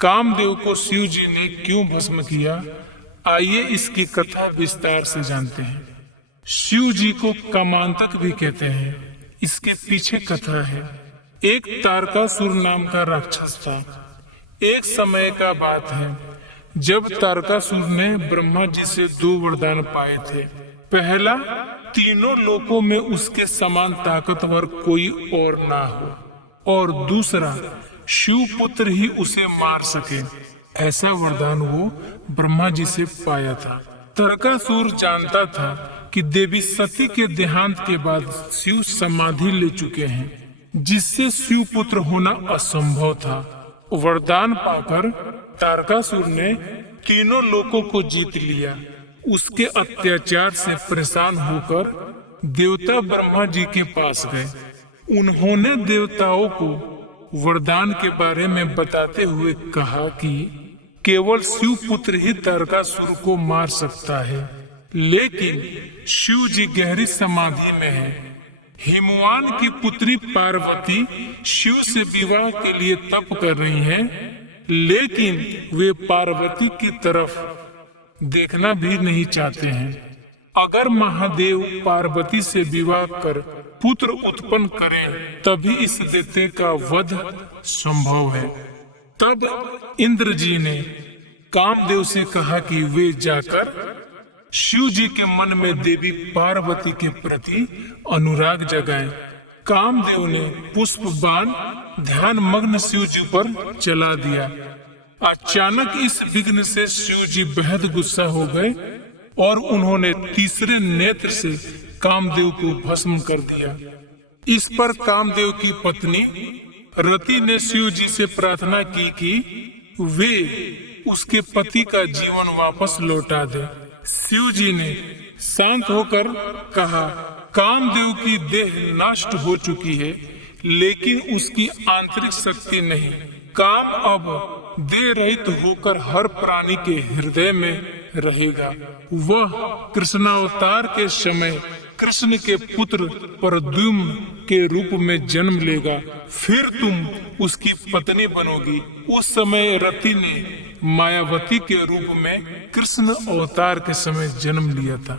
कामदेव को शिव जी ने क्यों भस्म किया, आइए इसकी कथा विस्तार से जानते हैं। शिव जी को कामांतक भी कहते हैं। इसके पीछे कथा है। एक तारकासुर नाम का राक्षस था। एक समय का बात है जब तारकासुर ने ब्रह्मा जी से 2 वरदान पाए थे। पहला, तीनों लोकों में उसके समान ताकतवर कोई और ना हो, और दूसरा, शिव पुत्र ही उसे मार सके। ऐसा वरदान वो ब्रह्मा जी से पाया था। तारकासुर जानता था कि देवी सती के देहांत के बाद शिव समाधि ले चुके हैं, जिससे शिव पुत्र होना असंभव था। वरदान पाकर तारकासुर ने तीनों लोकों को जीत लिया। उसके अत्याचार से परेशान होकर देवता ब्रह्मा जी के पास गए। उन्होंने देवताओं को वरदान के बारे में बताते हुए कहा कि केवल शिव पुत्र ही तारकासुर को मार सकता है, लेकिन शिव जी गहरी समाधि में है। हिमवान की पुत्री पार्वती शिव से विवाह के लिए तप कर रही हैं, लेकिन वे पार्वती की तरफ देखना भी नहीं चाहते हैं। अगर महादेव पार्वती से विवाह कर पुत्र उत्पन्न करें, तभी इस दैत्य का वध संभव है। तब इंद्र जी ने कामदेव से कहा कि वे जाकर शिव जी के मन में देवी पार्वती के प्रति अनुराग जगाएं। कामदेव ने पुष्प बाण ध्यान मग्न शिव जी पर चला दिया। अचानक इस विघ्न से शिव जी बेहद गुस्सा हो गए और उन्होंने तीसरे नेत्र से कामदेव को भस्म कर दिया। इस पर कामदेव की पत्नी रति ने शिव जी से प्रार्थना की कि वे उसके पति का जीवन वापस लौटा दे। शिव जी ने शांत होकर कहा, कामदेव की देह नष्ट हो चुकी है, लेकिन उसकी आंतरिक शक्ति नहीं। काम अब देह रहित होकर हर प्राणी के हृदय में रहेगा। वह कृष्णावतार के समय कृष्ण के पुत्र प्रद्युम्न के रूप में जन्म लेगा। फिर तुम उसकी पत्नी बनोगी। उस समय रति ने मायावती के रूप में कृष्ण अवतार के समय जन्म लिया था।